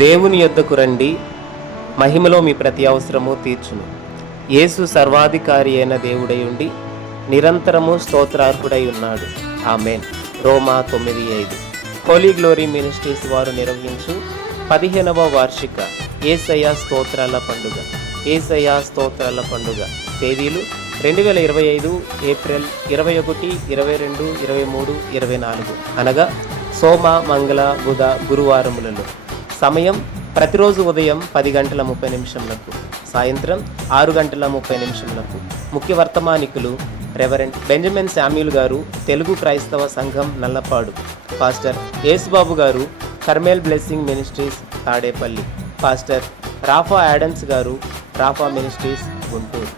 దేవుని యొద్దకు రండి, మహిమలో మీ ప్రతి అవసరము తీర్చును. యేసు సర్వాధికారి అయిన దేవుడై ఉండి నిరంతరము స్తోత్రార్హుడై ఉన్నాడు. ఆమేన్. రోమా 9:5. హోలీ గ్లోరీ మినిస్ట్రీస్ వారు నిర్వహించు 15వ వార్షిక యేసయ్య స్తోత్రాల పండుగ. యేసయ్య స్తోత్రాల పండుగ తేదీలు 2025 ఏప్రిల్ 21, 22, 23, 24 అనగా సోమ, మంగళ, బుధ, గురువారములలో. సమయం ప్రతిరోజు ఉదయం 10:30 సాయంత్రం 6:30 ముఖ్య వర్తమానికులు రెవరెండ్ బెంజమిన్ శామ్యూల్ గారు, తెలుగు క్రైస్తవ సంఘం Nallapadu. Pastor Yesubabu garu, Carmel blessing ministries Tadepalli. Pastor Rapha Adams garu, Rapha ministries Guntur.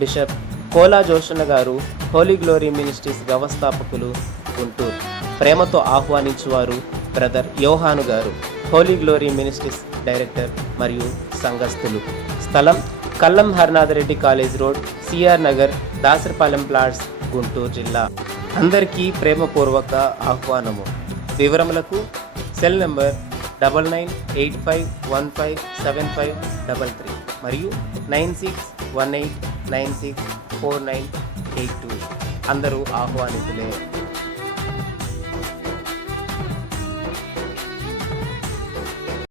Bishop Kola Joshanna garu, holy glory ministries వ్యవస్థాపకులు గుంటూరు. ప్రేమతో ఆహ్వానించువారు బ్రదర్ యోహాను గారు, హోలీ గ్లోరీ మినిస్ట్రీస్ డైరెక్టర్ మరియు సంఘస్థులు. స్థలం Kallam Harinathareddy college road, CR Nagar, Dasarapalem plots, Guntur జిల్లా. అందరికీ ప్రేమపూర్వక ఆహ్వానము. వివరములకు సెల్ నంబర్ 9985157533 మరియు 9618964982. అందరూ ఆహ్వానితులే.